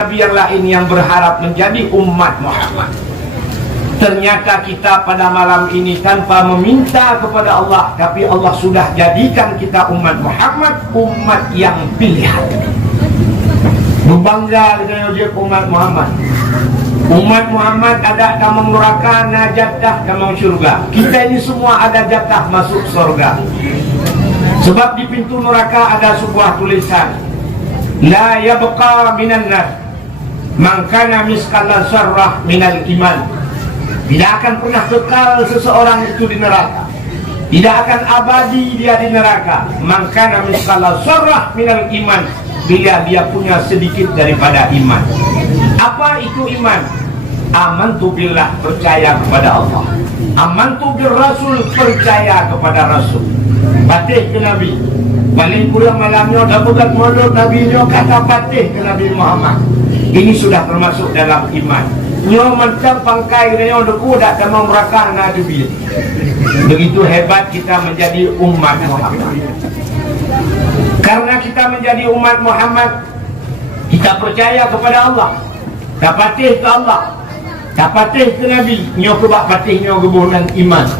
Nabi yang lain yang berharap menjadi umat Muhammad. Ternyata kita pada malam ini tanpa meminta kepada Allah, tapi Allah sudah jadikan kita umat Muhammad, umat yang pilihan. Berbangga dengan ujian umat Muhammad. Umat Muhammad ada damang neraka, na jatah damang syurga. Kita ini semua ada jatah masuk surga. Sebab di pintu neraka ada sebuah tulisan, la yabqa minan nar man kana miskala sarrah minal iman. Tidak akan pernah kekal seseorang itu di neraka, tidak akan abadi dia di neraka. Man kana miskala sarrah minal iman, bila dia punya sedikit daripada iman. Apa itu iman? Amantu billah, percaya kepada Allah. Amantu bir rasul, percaya kepada rasul. Patih ke Nabi. Paling kurang malamnya dah bukan mulut Nabi nyo kata patih ke Nabi Muhammad. Ini sudah termasuk dalam iman. Nyo macam pangkai nyo deku dak damang neraka na dubi. Begitu hebat kita menjadi umat Muhammad. Karena kita menjadi umat Muhammad, kita percaya kepada Allah. Tak patih ke Allah, tak patih ke Nabi. Nyo kebak patih nyo gebunan iman.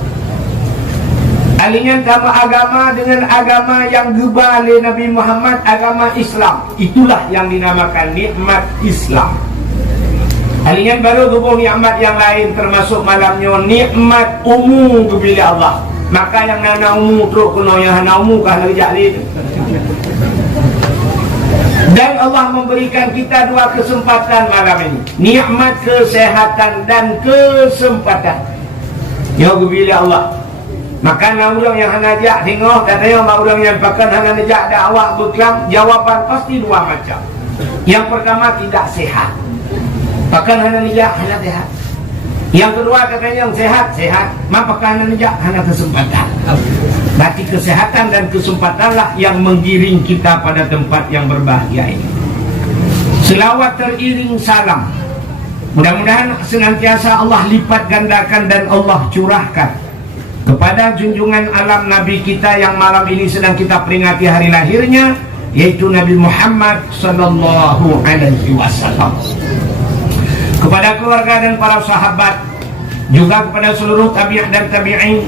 Alingan sama agama dengan agama yang gebah oleh Nabi Muhammad, agama Islam. Itulah yang dinamakan nikmat Islam. Alingan baru gebuh nikmat yang lain, termasuk malamnya nikmat umum kepada Allah. Maka yang nana umum teruk kena yang hana umum kah lagi jali. Dan Allah memberikan kita dua kesempatan malam ini, nikmat kesehatan dan kesempatan. Ya kepada Allah. Maka orang yang hanajak tengok katanya orang yang pakai hanajak dakwah berkelam, jawaban pasti dua macam. Yang pertama tidak sehat. Pakai hanajak hana sehat. Yang kedua katanya yang sehat, maka pakai hanajak hana kesempatan. Berarti kesehatan dan kesempatanlah yang menggiring kita pada tempat yang berbahagia ini. Selawat teriring salam. Mudah-mudahan senantiasa Allah lipat gandakan dan Allah curahkan kepada junjungan alam Nabi kita yang malam ini sedang kita peringati hari lahirnya, yaitu Nabi Muhammad sallallahu alaihi wasallam. Kepada keluarga dan para sahabat, juga kepada seluruh tabi'in dan tabi'in,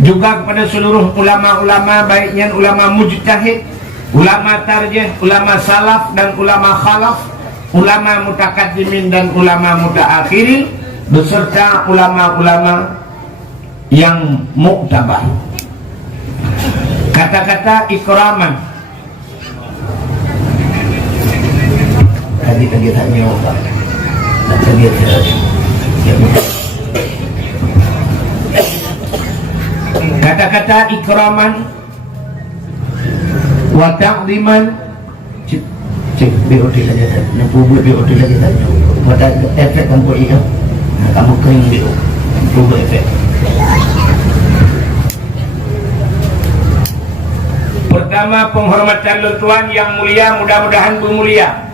juga kepada seluruh ulama-ulama, baiknya ulama mujtahid, ulama tarjih, ulama salaf dan ulama khalaf, ulama mutakaddimin dan ulama mutaakhirin, beserta ulama-ulama yang muktabar. Kata-kata ikraman tadi hanya apa? Kata-kata ikraman wa ta'ziman. Cek BOD lagi tak? Nak buat BOD lagi tak? Pada efek kamu ikan, kamu kering BO, buat efek. Pertama, penghormatan lentuan yang mulia, mudah-mudahan bermulia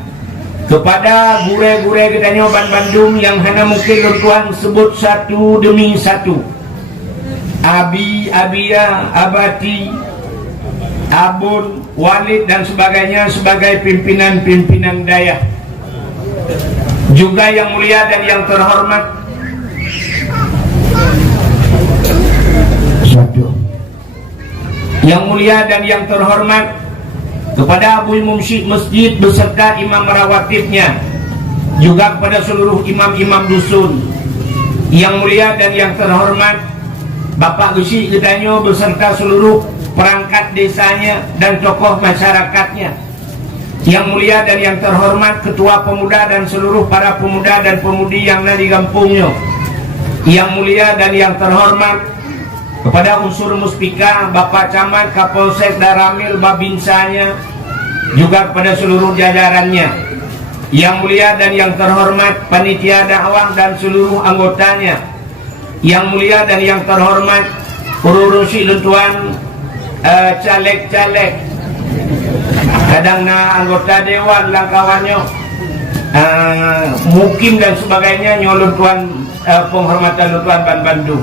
kepada gure-gure kita nyoban Bandung yang hanya mungkin lentuan sebut satu demi satu. Abi, Abia, Abati, Abun, Walid dan sebagainya sebagai pimpinan-pimpinan daya. Juga yang mulia dan yang terhormat yang mulia dan yang terhormat kepada Abu Mumsyid Masjid beserta imam rawatibnya, juga kepada seluruh imam-imam dusun yang mulia dan yang terhormat Bapak Gusi Gedanyo beserta seluruh perangkat desanya dan tokoh masyarakatnya, yang mulia dan yang terhormat Ketua Pemuda dan seluruh para pemuda dan pemudi yang ada di kampungnya, yang mulia dan yang terhormat kepada unsur Muspika, Bapak Camat, Kapolsek, Daramil, Babinsanya, juga kepada seluruh jajarannya, yang mulia dan yang terhormat panitia dakwah dan seluruh anggotanya, yang mulia dan yang terhormat urusi lentuan caleg-caleg, kadangnya anggota dewan langkawannya, mukim dan sebagainya, nyolontuan penghormatan lentuan Bandung.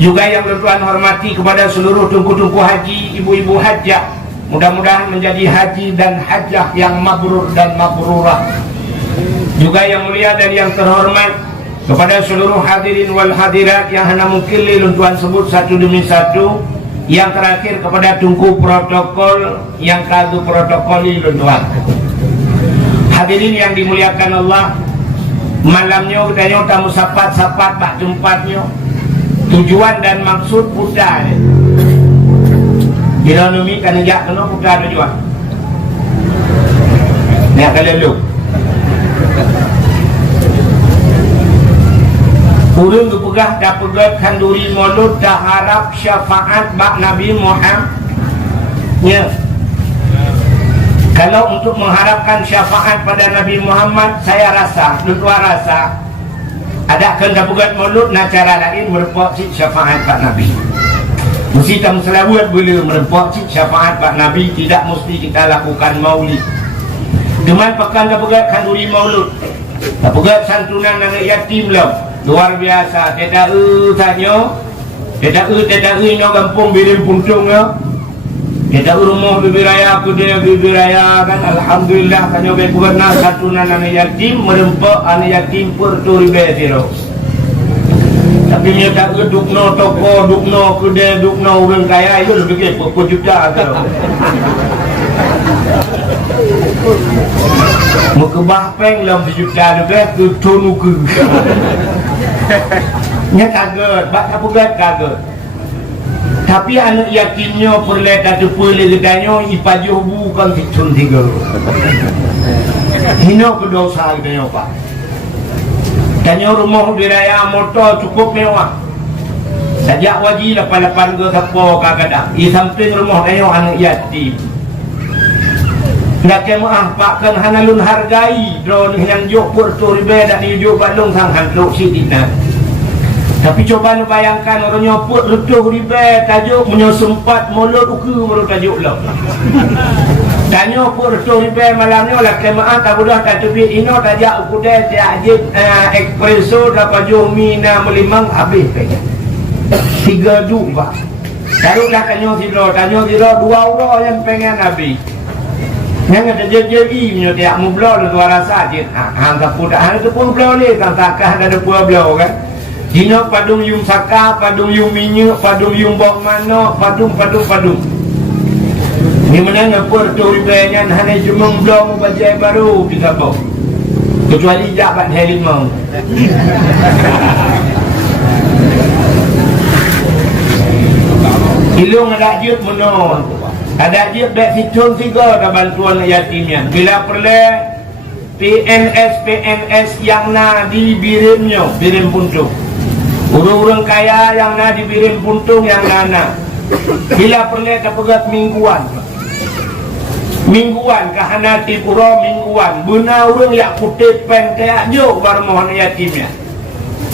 Juga yang Tuan hormati kepada seluruh tungku-tungku haji, ibu-ibu hajjah, mudah-mudahan menjadi haji dan hajjah yang mabrur dan mabrurah. Juga yang mulia dan yang terhormat, kepada seluruh hadirin wal hadirat yang hana mungkin lilun Tuhan sebut satu demi satu. Yang terakhir kepada tungku protokol yang kagum protokol lilun Tuhan. Hadirin yang dimuliakan Allah, malamnya udahnya tamu sapat-sapat pak tempatnya. Tujuan dan maksud putar. Kira numi kan jak kena putar tujuan. Ni akan lalu. Urung kepegah dah pegat kanduri maulud dah harap syafaat bak Nabi Muhammad. Ya. Kalau untuk mengharapkan syafaat pada Nabi Muhammad, saya rasa, dua rasa, ada kan dah pegat maulud nak cara lain merepok cik syafaat bak Nabi. Mesti tak selawat boleh merepok cik syafaat bak Nabi, tidak mesti kita lakukan maulid. Cuman pekan dah pegat kanduri maulud, dah pegat santunan anak yatim lah. Luar biasa, tidak tanya, tidak ino kampung birin puntungnya, tidak rumah bibiraya kuda bibiraya kan, alhamdulillah tanya baik gubernur santunan anak yatim merempak anak yatim per 2,000 zero. Tapi dia tak dukno toko, dukno kuda, dukno orang kaya itu lebih berapa juta kalau. Muka bahpeng dalam sejuta juga ke tonu ke. Nya kaget, bak apa kaget. Tapi anak yatimnya perlu tak terpilih gedanya ipajuh bukan kicun tiga. Hina kedosa gedanya pak. Tanya rumah diraya motor cukup mewah. Sajak wajib 88 ke siapa kadang. Di samping rumah dia anak yatim. Nak kemah pakkan hanalun hargai drone yang jok porto ribe dak ni jok balung sang hantuk sidina. Tapi coba nu bayangkan orang nyoput letuh ribe tajuk menyo sempat mulut uku baru tajuk lah. Tanya porto ribe malamnya lah kemah tak budak tak tebit ino tajak ukude dia ajib espresso dapat jomina melimang habis kaya. 3 duba. Taruhlah tanya siro 2 orang yang pengen habis. Yang ada jadi punya tiap mublau tu rasa je. Hang kapur hang tu pun blau ni kan takah ada pua blau kan. Dino padung yung saka, padung yung minyak, padung yung bok mano, padung. Ni mana ngapur tu ribanya hanya jumung blau bajai baru kita bawa. Kecuali jabat harimau. Ilung ada jut menon. Ada dia dak situn tiga dah bantuan yatimnya. Bila perlu PNS yang na dibirimnya, birim puntung. Orang-orang kaya yang na dibirim puntung yang nana. Bila perlu tak pegat mingguan. Mingguan kahana tipura mingguan. Benar orang yang kutip pen kayak jok baru mohon yatimnya.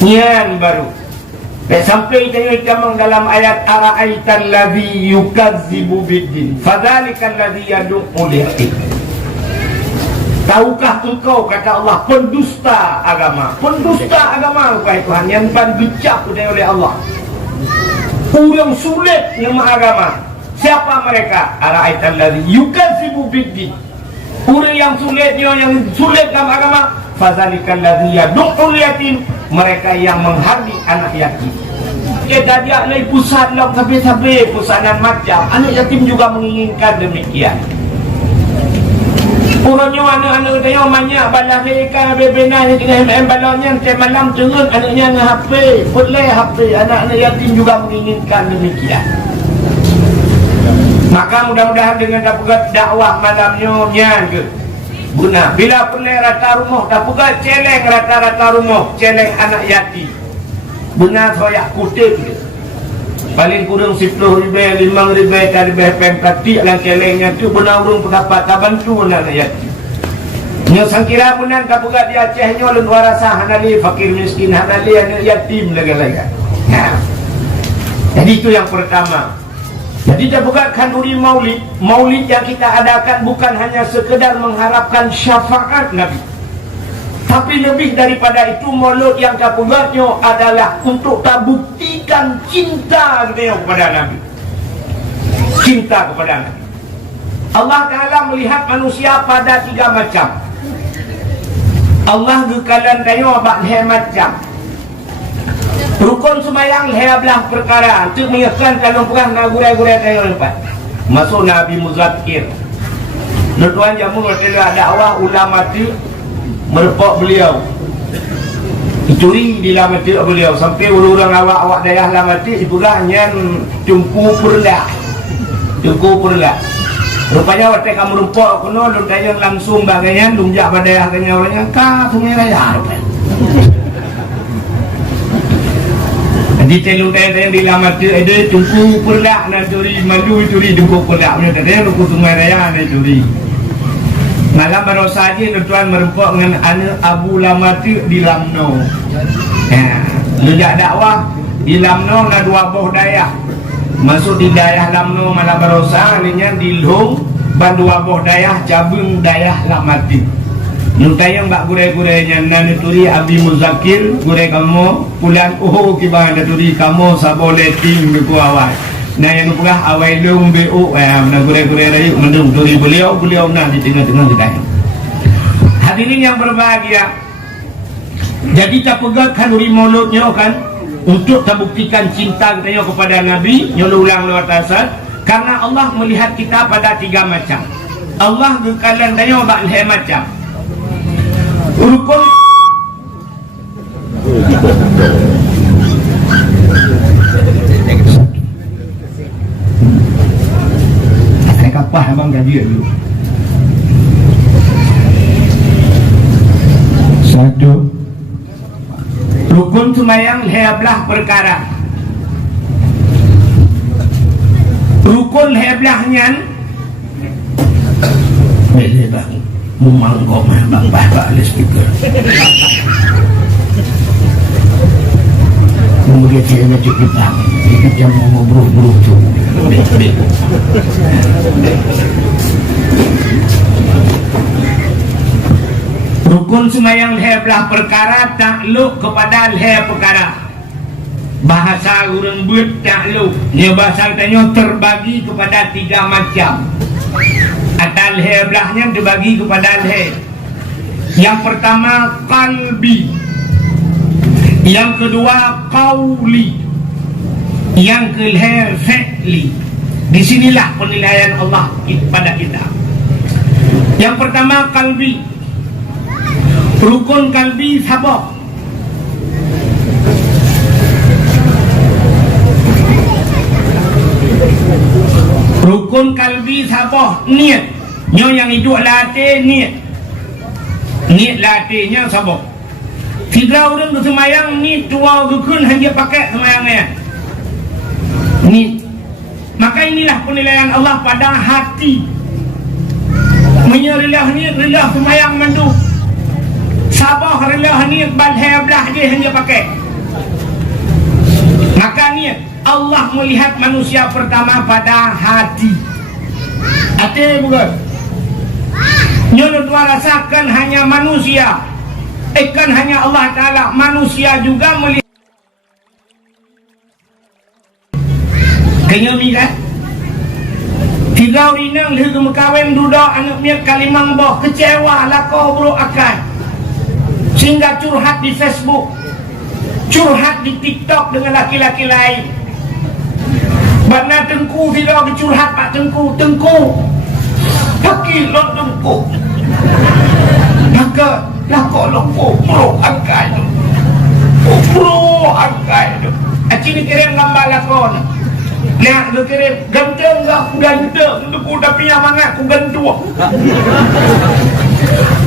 Nyan baru. Sampai tengok dalam ayat ara'aitan ladzi yukazzibu biddin fadzalikal ladzi yad'u lil-yatim. Tahukah engkau kata Allah pendusta agama wahai Tuhan yang dicap oleh Allah. Orang sulit nama agama. Siapa mereka? Ara'aitan ladzi yukazzibu biddin. Orang yang sulit dalam agama. Fadzalikal ladzi yad'u lil-yatim. Mereka yang menghardi anak yatim. Kita dia naik pusat lah sampai pusanan macam anak yatim juga menginginkan demikian. Orangnya anak-anak dia banyak balahkan bebenah dengan balanya tiap malam turun anaknya dengan HP, boleh HP. Anak-anak yatim juga menginginkan demikian. Maka mudah-mudahan dengan dapat dakwah malamnya nyan ke guna. Bila perlu rata rumah tak pegat celeng rata-rata rumah, celeng anak yatim. Benar saya kutip dia. Paling kurang 10,000, 5,000 tak lebih pengkatik lah celengnya tu benar urung pendapat tak bantu anak yatim. Nya sangkira benar tak pegat di Acehnya lun warasa hanali fakir miskin hanali anak yatim lagi-lagi. Ya. Jadi itu yang pertama. Jadi kita bukan kanduri maulid yang kita adakan bukan hanya sekedar mengharapkan syafaat Nabi, tapi lebih daripada itu maulid yang kita buatnya adalah untuk kita buktikan cinta kepada Nabi. Cinta kepada Nabi. Allah Ta'ala melihat manusia pada 3 macam. Allah gekalan tayo bak leh macam rukun sembahyang leh belah perkara tu menyekan kalau perang na gurai-gurai tayo lepas masuk Nabi Muzakir tuan jamu ada dakwah ulama tu merepok beliau curi di lamati beliau sampai orang awak dayah lamati itulah nyan cungku perla rupanya waktu kamu rumpok kuno dun tayo langsung bagaian dun jak badayah kanya orangnya ka sungai raya di telung tayo di lamati ada cungku perla na curi maju curi dungku perla punya tadi ruku sungai raya na curi malam baru saja tuan merempok dengan anak Abu Lamati di Lamno. Lejak dakwah di Lamno na dua boh dayah. Masuk di dayah Lamno malam baru saja di Lhong ban dua boh dayah cabung dayah Lamati. Nuntayang bak gurai-gurainya nani turi Abi Muzakir gurai kamu pulang kibah ada turi kamu sabole tim beku awal. Nah yang pula awal lung BU na gurai-gurai rayu mendung turi beliau nah di tengah-tengah kita. Hadirin yang berbahagia, jadi tak pegangkan uri mulutnya kan untuk terbuktikan cinta kita kepada Nabi nyulang luar tasad karena Allah melihat kita pada tiga macam. Allah gekalan tanya bak leh macam rukun saya kapah abang gaji dulu. Satu, rukun sembahyang heblah perkara. Rukun heblahnya boleh bang memanggok bang bah speaker. Kemudian dia cukup bang, kita jam ngobrol tu. Rukun sembahyang heblah perkara takluk kepada leh perkara. Bahasa urang buat takluk. Dia bahasa tanya terbagi kepada tiga macam. Atal heblahnya dibagi kepada leh. Yang pertama qalbi. Yang kedua qauli. Yang kelih fi'li. Disinilah penilaian Allah pada kita. Yang pertama qalbi. Rukun kalbi sabah. Rukun kalbi sabah niat. Nyo yang hidup latih niat. Niat latihnya sabah. Tiga orang bersemayang ni dua rukun hanya pakai semayangnya. Ni. Maka inilah penilaian Allah pada hati. Menyerilah niat rilah semayang mandu. Sabah rela niat balhai belah dia hanya pakai. Maka niat Allah melihat manusia pertama pada hati. Hati bukan. Nyono tua rasakan hanya manusia. Kan hanya Allah Ta'ala. Manusia juga melihat. Kenyami kan? Tiga orang yang lagi mekawin duduk anak niat kalimang boh. Kecewa lah kau bro akan. Sehingga curhat di Facebook, curhat di TikTok dengan laki-laki lain. Mana tengku bila bercurhat pak tengku pakai lot tengku. Maka lah kau longko bro angkai tu, bro angkai tu. Acini kirim gambar lakon. Nak lu kirim ganteng tak? Ganteng tu tapi yang mana aku gantung.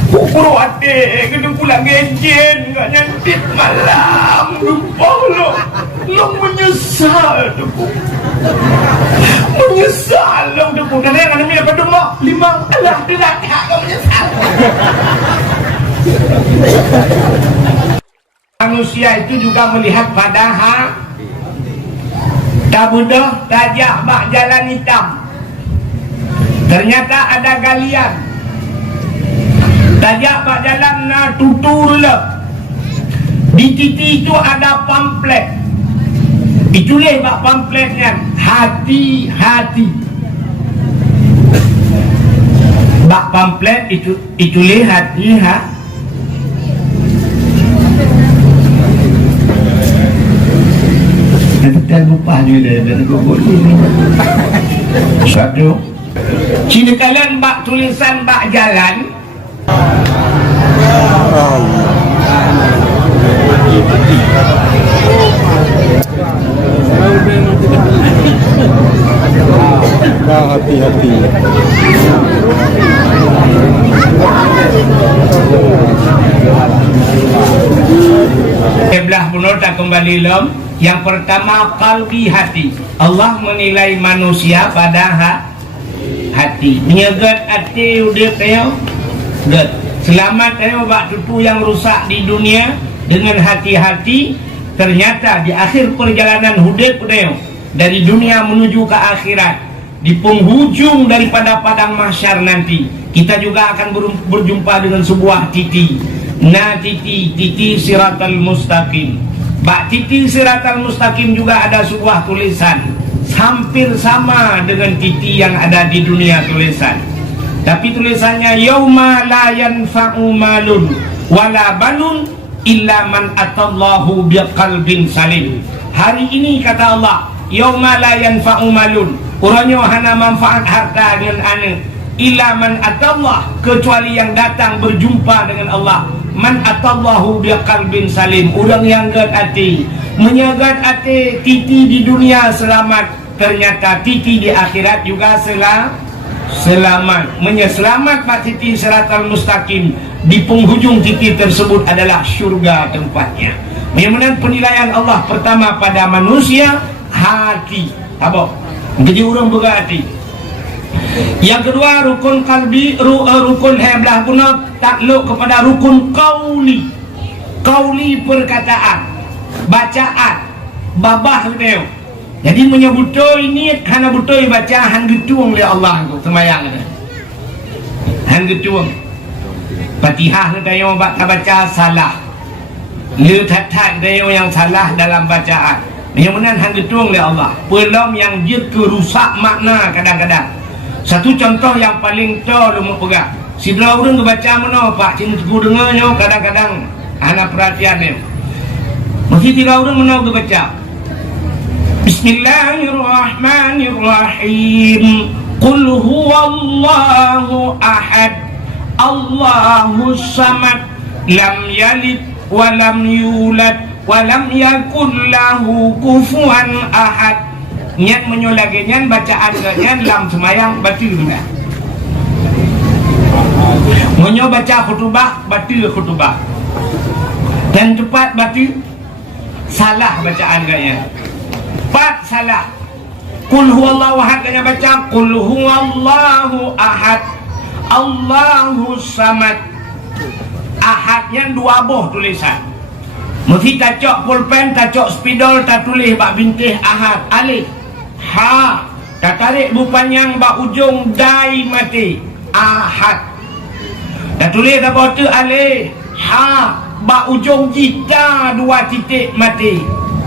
Kukuru hati, kena pula gejen, gak nyantik malam, lupa lo menyesal tu, menyesal lo tu, dan yang ada minyak pada mak, lima, alah, dia kau menyesal. Manusia itu juga melihat pada tak mudah, tajak bak jalan hitam, ternyata ada galian. Tajak pak jalan na tutur lah. Di titik itu ada pamflet. Itulah pak pamfletnya. Hati-hati. Bak pamflet itulah lupa dia dan kubur ini. Satu. Cina kalian bak tulisan bak jalan. Hati-hati. Belah punur tak kembali lom. Yang pertama kalbi hati. Allah menilai manusia pada hati. Nyegat hati udah tayo. Good. Selamat tayo bak tutu yang rusak di dunia dengan hati-hati. Ternyata di akhir perjalanan hidup tayo dari dunia menuju ke akhirat, di penghujung daripada padang mahsyar nanti kita juga akan berjumpa dengan sebuah titi. Nah titi siratal mustaqim. Bak titi siratal mustaqim juga ada sebuah tulisan hampir sama dengan titi yang ada di dunia tulisan, tapi tulisannya yauma la yanfa'u malun wala banun illa man atallahu biqalbin salim. Hari ini kata Allah, yauma la yanfa'u malun, urangnya hana manfaat harta dengan ane, illa man atallah, kecuali yang datang berjumpa dengan Allah. Man atallahu biqalbin salim, orang yang gad hati, menyagat hati. Titi di dunia selamat, ternyata titi di akhirat juga selamat. Menyeselamat pak titi siratal mustaqim. Di penghujung titi tersebut adalah syurga tempatnya. Memang penilaian Allah pertama pada manusia hati. Apa? Jadi orang berhati. Yang kedua rukun kalbi, rukun heblah guna takluk kepada rukun kauli. Kauli perkataan, bacaan, babah gitu. Jadi menyebutoi ini hana butoi baca han getuang oleh Allah tu semayang tu. Han getuang. Fatihah tayo baca salah. Le tat-tat tayo yang salah dalam bacaan. Yang benar han getuang oleh Allah. Pelom yang dia kerusak makna kadang-kadang. Satu contoh yang paling tor lu pegang. Si dua orang baca mana pak cintaku dengarnya kadang-kadang anak perhatian dia. Mesti tiga orang mana baca. Bismillahirrahmanirrahim. Qul huwallahu ahad. Allahus samad. Lam yalid wa lam yulad wa lam yakul lahu kufuwan ahad. Niat menyolagi nyan bacaan nyan lam semayang batil dah. Menyo baca khutbah batil khutbah. Dan cepat batil salah bacaan gaya. Pat salah. Qul huwallahu ahad kena baca qul huwallahu ahad. Allahus samad. Ahadnya dua boh tulisan. Mesti tacok pulpen, tacok spidol, tak tulis bak bintih ahad alif. Ha, tak tarik bupanyang bak ujung dai mati ahad. Tak tulis apa tu alif. Ha, bak ujung jita dua titik mati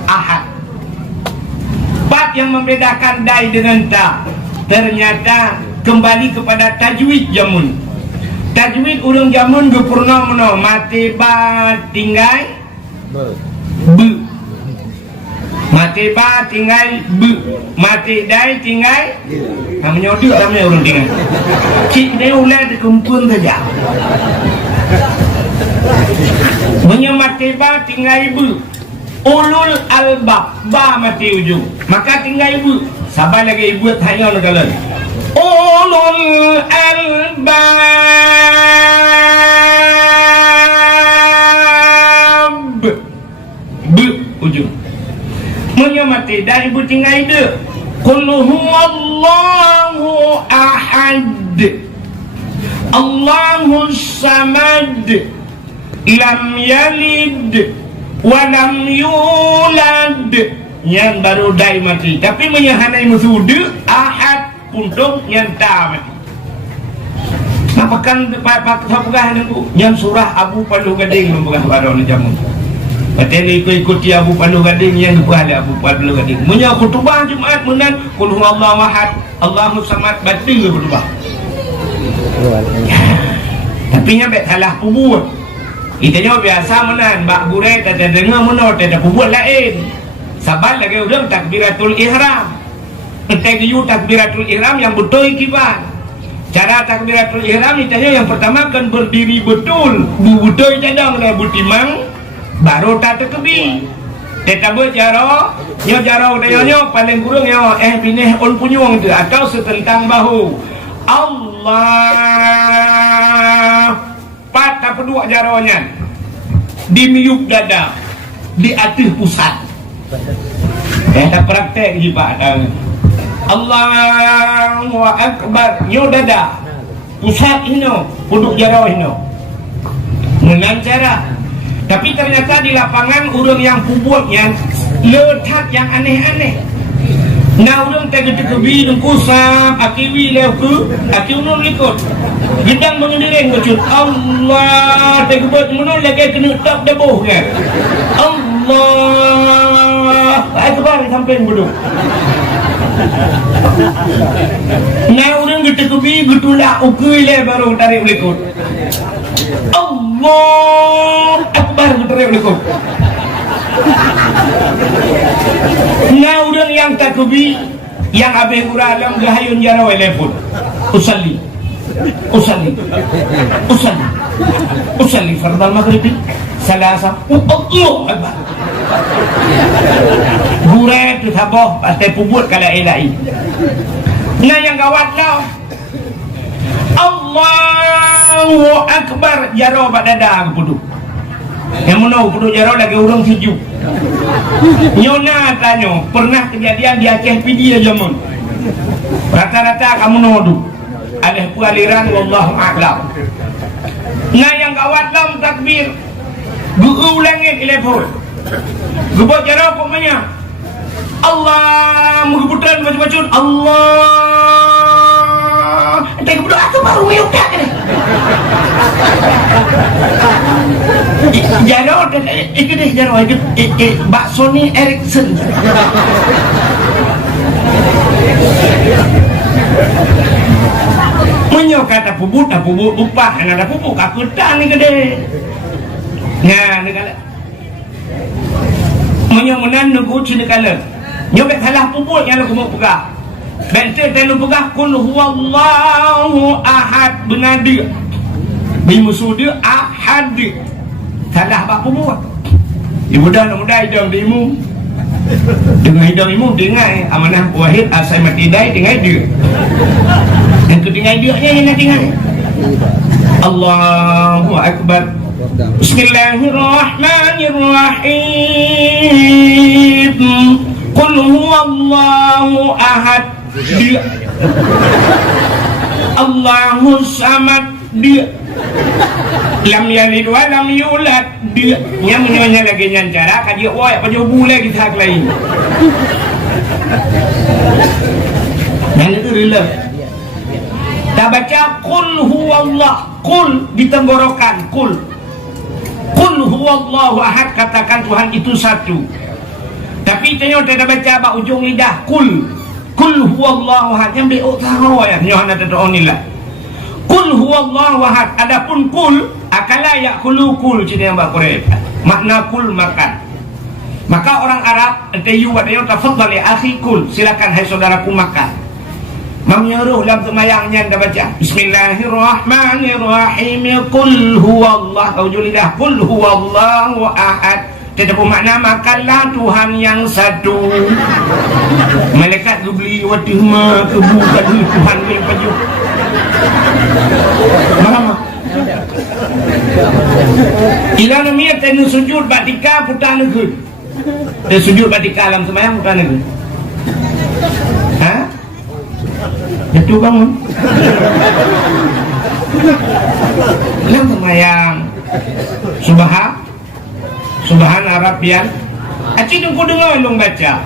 ahad. Part yang membedakan dai dengan ta ternyata kembali kepada tajwid jamun. Tajwid urang jamun gepurna meno mati ba tinggal be. Mati ba tinggal be. Mati dai tinggal menyodok ramai orang tinggal. Cik dia ulah dikumpul saja. Menyemati ba tinggal be. Ulul albab ba mati ujung. Maka tinggal ibu. Sabar lagi ibu tanya kalian. Ulul albab be ujung. Menyemati dari ibu tinggal ide. Qul huwallahu ahad. Allahus samad. Lam yalid walam yulad. Yang baru dai mati. Tapi menyahanai musudu ahad puntung yang tak mati. Nampakan pakai itu yang surah Abu Palu Gading mempegang baru ni jamu. Betul ikut-ikuti Abu Palu Gading yang kepada Abu Palu Gading. Punya khutbah Jumaat menan qul huwallahu ahad Allahus samad batil khutbah. Tapi nya bet salah pubut. Itanya biasa menan bak gurai tak dengar menor tak pubut lain. Sabar lagi orang takbiratul ihram. Entek yu takbiratul ihram yang betul kiban. Cara takbiratul ihram ni tanya yang pertama kan berdiri betul. Betul cadang le butimang baru tak terkebi. Tetapi jaro, nyo jaro nyo paling kurang nyo pinih on punyung tu atau setentang bahu. Allah patah kedua jaronya di miuk dada di atas pusat. Tak praktek je Pak. Allahu Akbar nyo dada pusat ino puduk jaro ino dengan cara. Tapi ternyata di lapangan urang yang pubutnya letak yang aneh-aneh. Nah urang tege-tegebi nungkusap akiwi leuku aki unun likut gedang mengendireng becut Allah tegebot menun lagi kena tak deboh kan Allah akbar sampai bodoh. Nah urang getegebi getulak ukui le baru tarik likut Allah akbar tarik likut. Nah urang yang takubi yang abe uralam gahayun jaraw telepon usalli fardal maghrib salasa Allah akbar gure tu taboh pasti pubut kala elai. Nah yang gawat tau Allahu akbar jaraw badada pudu yang menau pudu jaraw lagi urang sejuk. Nyona tanya, pernah kejadian di Aceh Pidi zaman. Rata-rata kamu nodu. Ada aliran wallahu a'lam. Nah yang kawat lam takbir. Guru langit telepon. Gebot jara pokoknya. Allah mengebutan macam-macam. Allah. Entah gebut aku baru meyukat ni. Jaro ikut deh jaro ikut Mbak Sony Ericsson. Menyo kata pubut upah ada pupuk aku tak ni gede. Nah negala. Menyo menan nunggu cina kala. Nyobek salah pubut yang aku mau pegang. Bentar tenu pegang kul huwallahu ahad benar dia. Bimusuh dia ahad dia. Salah apa pun. Ibu dah mudah hidung dimu. Dengan hidung imu dengai amanah wahid asai mati dai dengai dia. Yang kedengai dia yang nak dengai. Allahu akbar. Bismillahirrahmanirrahim. Qul huwallahu ahad. Dia. Allahus samad dia. Lam yalid wa lam yulad dia menyonya lagi nyancara kaji oi apa jauh bule kita lain. Dan itu rela. Tak baca qul huwallah qul di tenggorokan qul huwallahu ahad katakan Tuhan itu satu. Tapi tanya tidak baca bak ujung lidah qul huwallahu ahad yang beok tahu ya nyohana tadonillah. Qul huwallahu ahad. Adapun qul akala yakulu qul cina yang bakore. Makna qul makan. Maka orang Arab entayu wadayo tafaddal ya akhi qul. Silakan hai saudaraku makan. Menyuruh dalam semayangnya anda baca Bismillahirrahmanirrahim. Qul huwallah kau julidah qul huwallahu ahad. Tetapi makna makanlah Tuhan yang satu. Malaikat beli watihma kebukan Tuhan yang pajuk. Mama. Ila namanya tenu sujud batika putar negeri. Dia sujud batika dalam sembahyang putar negeri. Ha? Jatuh bangun. Dalam sembahyang. Subhana rabbiyal. Acik tu kau dengar long baca.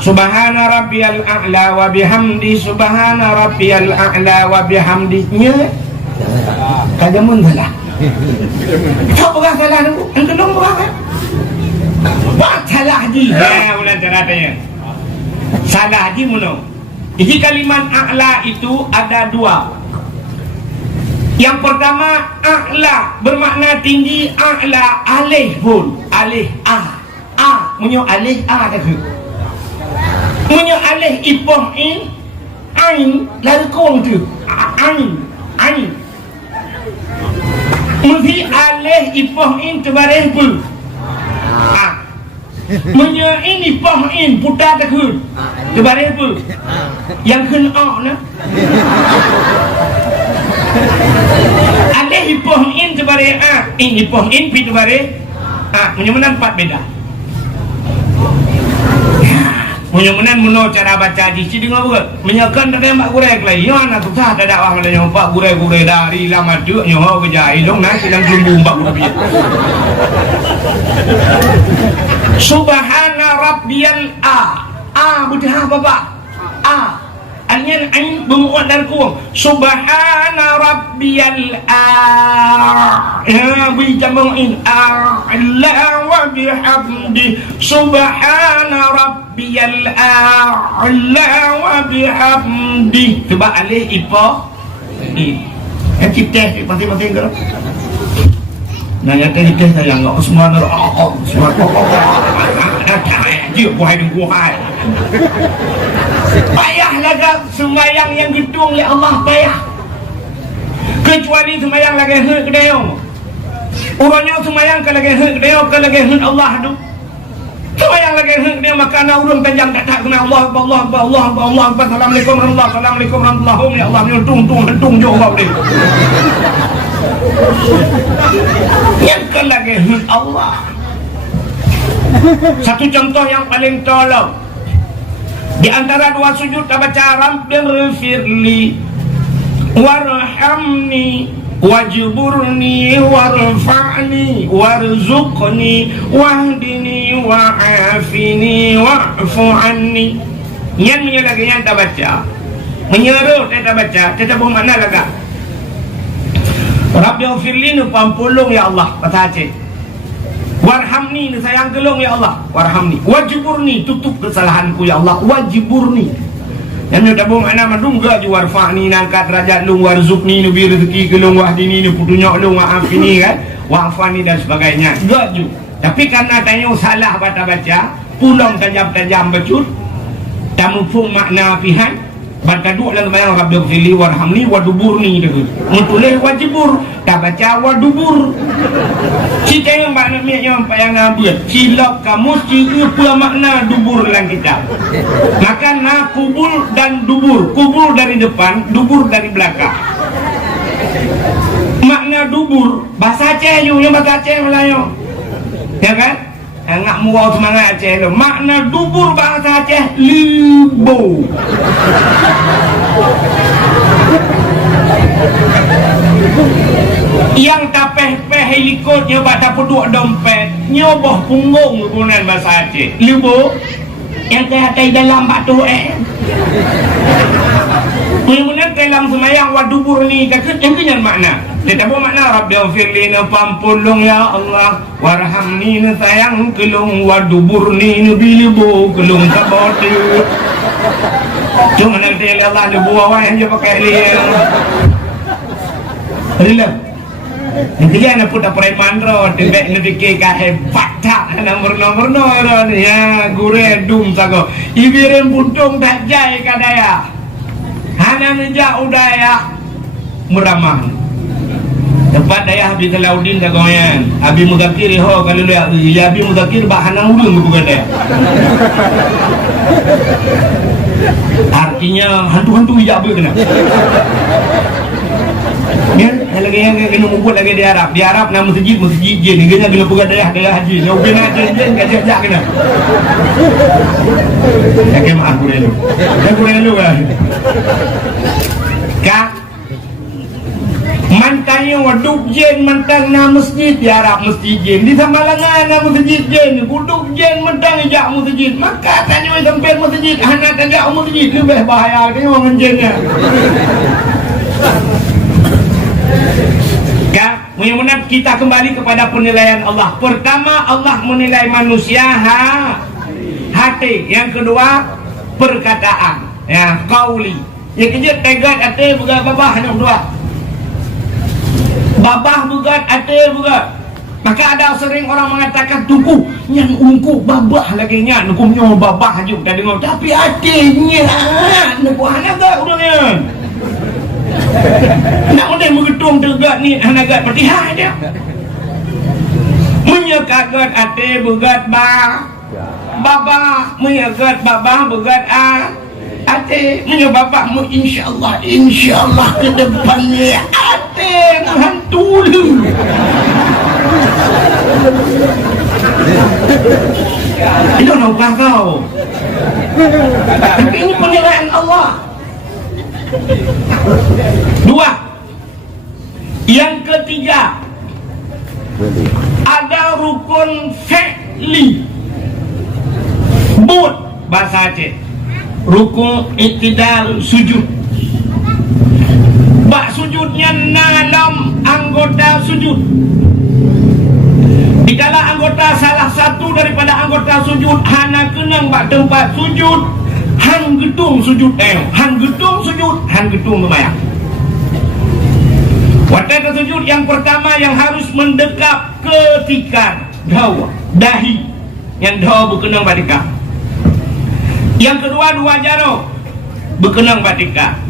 Subhana rabbiyal a'la wa bihamdi. Subhana rabbiyal a'la wa bihamdinya. Kajamun salah. Kau orang salah tu. Engkau dong orang kan? Buat salah haji. Ya, ulang cara tanya. Salah haji mula. Jadi kalimat a'la itu ada dua. Yang pertama a'la bermakna tinggi, a'la alih pun. Alih munyo alih a dah ke munyo alih ipoh in ain lalu kong tu ain mesti alih ipoh in tebareh pun munyo ini ipoh in putar dah ke tebareh pun yang kena na alih ipoh in tebareh in ipoh in pi tebareh menyemenan 4 beda. Menyemenan muno cara baca di sini dengar bukan. Menyakan tak mak gurek lagi. Yo anak susah tak dakwah ada yang pak gurek dari lama tu nyoh kerja ilong nasi dan sumbu 40 rupiah. Subhana rabbiyal betul apa? Artinya ain bermuat dan kuang. Subhana rabbiyal ya bijamain Allah wa bihamdi subhana rabbiyal Allah wa bihamdi. Coba alih ipoh yang cipta masing-masing kan nanya tadi saya enggak semua semua dia buai dan buai payah lagi sembahyang yang gedung oleh Allah payah kecuali sembahyang lagi hak dia orangnya sembahyang ke lagi hak dia ke lagi hak Allah tu sembahyang lagi hak dia maka ana urang panjang tak kena Allah assalamualaikum warahmatullahi ya Allah tung jo bab dia yang ke lagi hak Allah. Satu contoh yang paling tolong di antara dua sujud kita baca Rabbighfirli warhamni wajburni warfa'ni warzuqni wahdini wa'afini wa'fu anni. Yang menyelagi yang kita baca menyeru kita baca kita bermakna laga Rabbighfirli ni pampulung ya Allah bahasa Aceh. Warhamni ni sayang kelong ya Allah. Warhamni. Wajiburni tutup kesalahanku ya Allah. Wajiburni. Yang dia tabung ana madung ga warfa'ni nangkat derajat lu warzuqni ni bi rezeki kelong wahdini ni putunya lu maafini kan. Wa'fani dan sebagainya. Ga ju. Tapi karena tanya salah baca pulang tajam-tajam becut. Tamu pun makna pihan. Baca dua dalam bayang Rabbighfirli warhamni waduburni dah. Mutulah wajibur, tak baca wadubur. Cita yang makna yang yang ngambil. Silap kamu apa makna dubur dalam kitab. Maka na kubul dan dubur. Kubul dari depan, dubur dari belakang. Makna dubur bahasa Aceh yang bahasa Aceh Melayu. Ya kan? Enggak mau semangat Aceh lo. Makna dubur bahasa Aceh libo. Yang tapeh-peh ikutnya baca peduk dompet nyoboh punggung gunan bahasa Aceh libo. Yang kaya dalam batu kemudian dalam semayang wadubur ni kata yang kenyan makna dia tak makna Rabbighfirli na pampulung ya Allah warhamni na sayang kelung waduburni na bilibo kelung kaboti cuma nanti Allah ni buah yang dia pakai dia rilam yang kalian nak put apa mandro tebek ni fikir hebat tak nomor ya gure dum sago ibiren buntung tak jai kadaya hana menja udaya meramah tempat daya Habib Salahuddin dagoyan Habib Muzakir ho kalau ya Habib Muzakir bah hana urang bukan daya artinya hantu-hantu hijab kena kan lagi yang kena ubut lagi di Arab nama masjid je ni kena bukan daya haji nak ubin aja gajah kena ya maaf kurelu kan Kak mantannya waduk jen mantang na masjid di Arab masjid jen di Samalangan na masjid jen buduk jen mantang ijak masjid maka tanya sampai masjid anak tajak masjid lebih bahaya dia orang jennya Kak mudah-mudahan kita kembali kepada penilaian Allah. Pertama Allah menilai manusia hati, yang kedua perkataan ya qauli. Yang ketiga tegat ate bukan babah hanya dua. Babah bukan ate bukan. Maka ada sering orang mengatakan tunggu yang ungku babah lagi nya nukumnya babah aja dah dengar tapi hatinya nuku hanaga orangnya nak udah mengetung tegak ni hanaga Fatihah dia menyekagat ate begat baba menyegat baba begat ate menyebabak mu insyaallah ke depannya ate hantu lu. Itu nampak kau. Tapi ini penilaian Allah. Dua. Yang ketiga, ada rukun fi'li. Bud bahasa Aceh. Rukun iktidal sujud. Bak sujudnya dalam anggota sujud. Dikala anggota salah satu daripada anggota sujud hana kenang bak tempat sujud, hang gedung sujud hang gedung memayang. Waktu sujud yang pertama yang harus mendekap ketika dahi yang berkenang batika. Yang kedua dua jaro berkenang batika.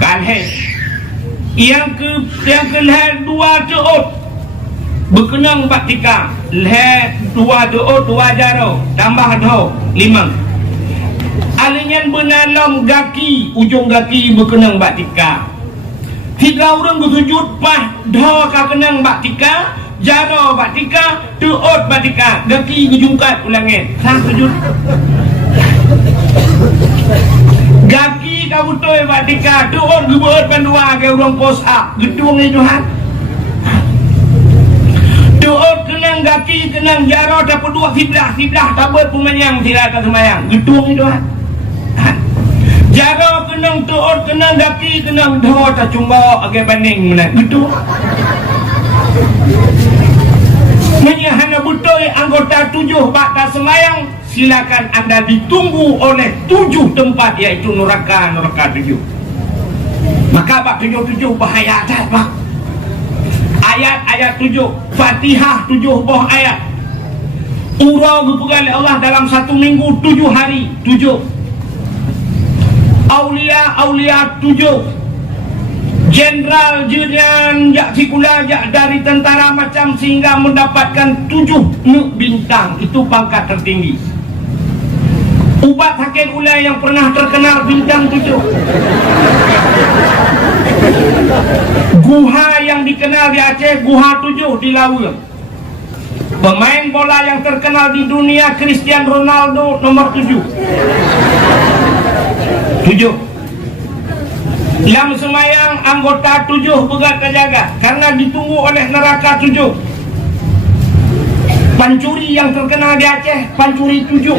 Kalhe. Yang kelihatan dua ceot berkenang batika. Leher dua ceot dua jaro tambah lima. Alinyan benalom gaki ujung gaki berkenang batika. Tiga orang bersujud pah ka kenang batika, jaro batika, ceot batika, gaki gejungkat ulangin. Sang sujud. Gaki kau betul batika, ceot gebeut pandua ke urang pos up, gedung itu han. Ceot kenang gaki kenang jaro dapat dua siblah tabut pemanyang tidak akan semayang, gedung itu han. Jaro kenang tuot kenang daki kenang dah tak cuma agak banding mana itu. Menyahana betul anggota 7 bakal semayang, silakan anda ditunggu oleh 7 tempat yaitu neraka 7. Maka bak 7 bahaya tak pak. Ayat 7 Fatihah 7 buah ayat. Urau dipegang oleh Allah dalam 1 minggu 7 hari 7. Aulia 7. Jenderal jerian jak sikula jak dari tentara macam sehingga mendapatkan 7 bintang. Itu pangkat tertinggi. Ubat Hakim Ulai yang pernah terkenal bintang 7. Guha yang dikenal di Aceh Guha 7 di Lawu. Pemain bola yang terkenal di dunia Cristiano Ronaldo nomor 7. Yang semayang anggota 7 begat terjaga karena ditunggu oleh neraka 7. Pancuri yang terkenal di Aceh pancuri 7.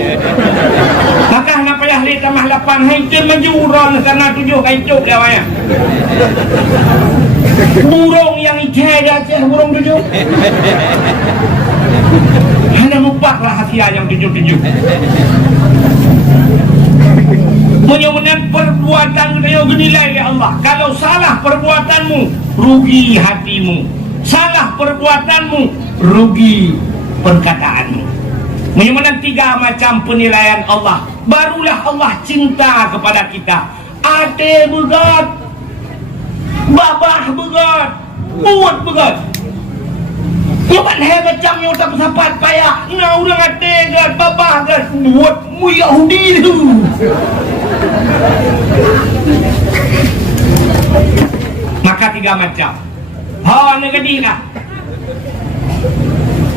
Maka nak payah lihat tambah 8 hai ke menjuron karena 7 kaicu gawanya. Burung yang ijai di Aceh burung 7. Hanya 4 rahasia yang 7. Menyebutkan perbuatan kamu dinilai oleh Allah. Kalau salah perbuatanmu, rugi hatimu. Salah perbuatanmu, rugi perkataanmu. Menyebutkan 3 macam penilaian Allah. Barulah Allah cinta kepada kita. Ade begat, babah begat, buat begat. Nyobat leher macam yang tak bersapat payah. Nah orang ade gat, babah gat, buat mu Yahudi tu. Maka 3 macam. Negeri lah.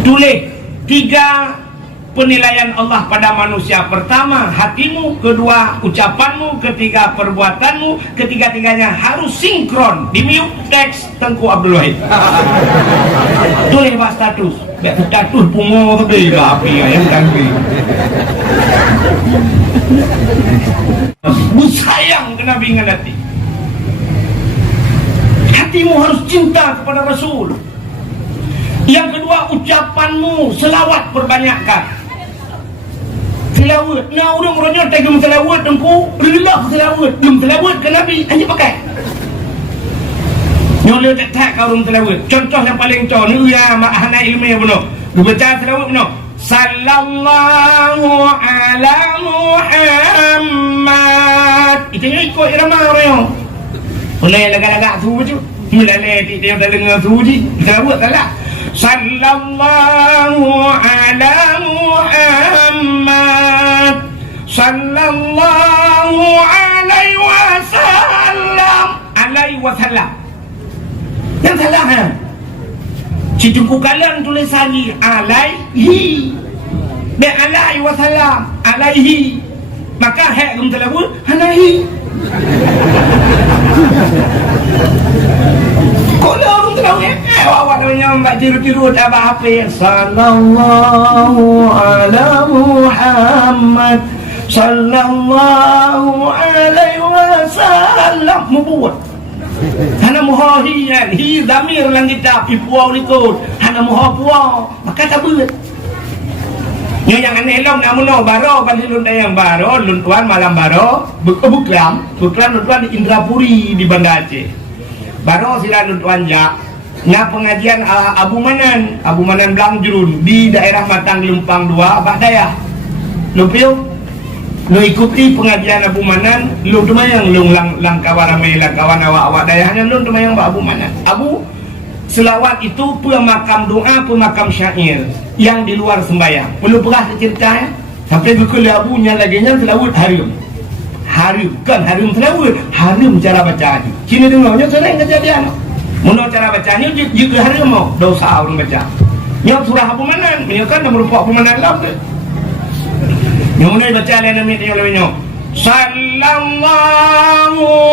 Tulis 3 penilaian Allah pada manusia. Pertama hatimu, kedua ucapanmu, ketiga perbuatanmu, ketiga-tiganya harus sinkron. Di mute teks Tengku Abdul Wahid. Tulis pak status. Biar status pungo ke dia api yang kami. Bersayang kena bingan hati. Hatimu harus cinta kepada Rasul. Yang kedua ucapanmu selawat perbanyakkan. Selawat. Nah orang orangnya tegum selawat Tengku. Relak selawat. Belum selawat ke Nabi hanya pakai. Nyoleh tak kau rum telawut. Contoh yang paling contoh ni ya makna ilmiah benar. Baca telawut benar. Sallallahu ala Muhammad. Itu ikut irama orang. Boleh lagak-lagak tu je. Mulai dia dah dengar tu je. Telawut tak lah. Sallallahu ala Muhammad. Sallallahu alaihi wasallam. Alaihi wasallam. Yang salah kan? Cicuku kalian tulis lagi alaihi. Dia alaihi wasallam. Alaihi. Maka hak rum telawut alaihi. Kalau rum telawut awak namanya mbak tiru-tiru tak apa-apa. Sallallahu ala Muhammad. Sallallahu alaihi wasallam. Membuat hana muha hian hi damir lang kita pipuau likut hana muha puau maka kabut nyo yang aneh long namuno baro bali lun dayang baro lun tuan malam baro buklam tuan di Indrapuri di Banda Aceh baro sila lun tuan ja na pengajian Abu Manan Blangjrun di daerah Matang Lempang 2 Bak Dayah lupiu lu ikuti pengajian Abu Manan, lu tumayang lu langkawan ramai langkawan awak dayahnya lu tumayang Abu Manan. Abu selawat itu pemakam doa, pemakam syair yang di luar sembahyang. Perlu perah cerita ya. Sampai buku Abunya lagi nya selawat harum. Harum kan harum selawat, harum cara baca. Cina dengarnya sering kejadian. Mun cara bacanya juga harum mau dosa orang baca. Nya surah Abu Manan, menyekan merupakan Abu Manan lah. Nyunai baca lain nama dia lainnya. Sallallahu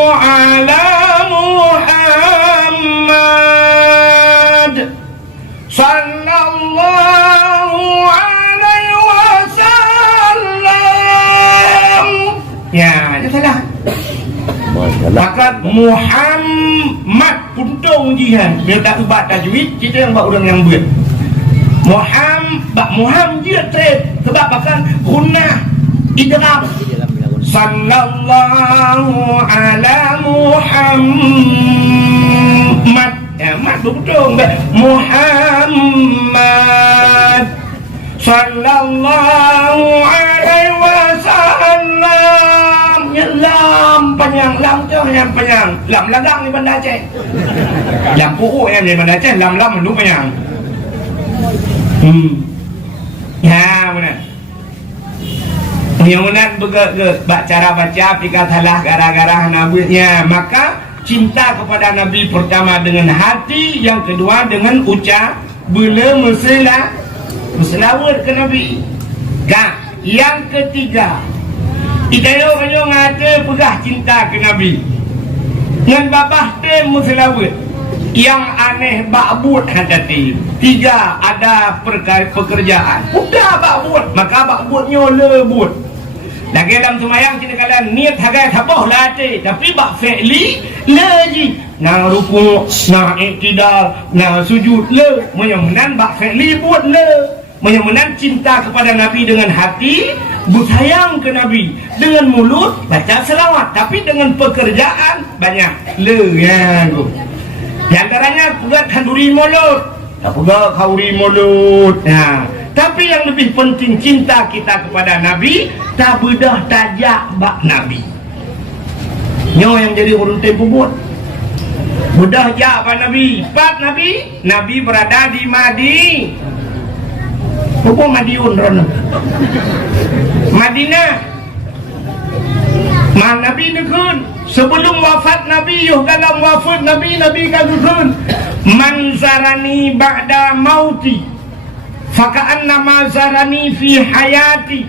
ala Muhammad. Sallallahu alaihi wasallam. Ya, itu salah. Maka Muhammad puntung jihan. Dia tak ubah tajwid, kita yang buat orang yang buat. Muhammad dia trade sebab bahkan gunnah idgham sallallahu ala Muhammad ya mat betul Muhammad sallallahu alaihi wasallam ya lam panjang lam tu yang panjang lam ladang di Banda Aceh yang puuk yang di Banda Aceh lam mendu panjang ya benar. Yang benar cara baca pika salah gara-gara nabinya. Maka cinta kepada Nabi pertama dengan hati, yang kedua dengan ucap bila selawat ke Nabi. Yang ketiga, kita yo ngate pegah cinta ke Nabi. Yang babah te selawat. Yang aneh bakbut hati. 3 ada pekerjaan. Udah bakbut, maka bakbutnya lebut. Lagi dalam semayang kita kalian niat hagai taboh latih, tapi bak fi'li lagi. Nah ruku, nah iktidal, nah sujud le. Menyemenan bak fi'li buat le. Menyemenan cinta kepada Nabi dengan hati, bersayang ke Nabi dengan mulut baca selawat, tapi dengan pekerjaan banyak le ya. Di antaranya pegat handuri mulut, pegat kauri mulut. Nah, tapi yang lebih penting cinta kita kepada Nabi, tak bedah tajak bak Nabi. Nyo yang jadi urun tempo buat. Bedah jak bak Nabi, pat Nabi berada di Madi. Apa Madiun rono? Madinah. Nabi nekun sebelum wafat Nabi dalam wafat Nabi kagukun man zarani ba'da mauti faka'anna ma zarani fi hayati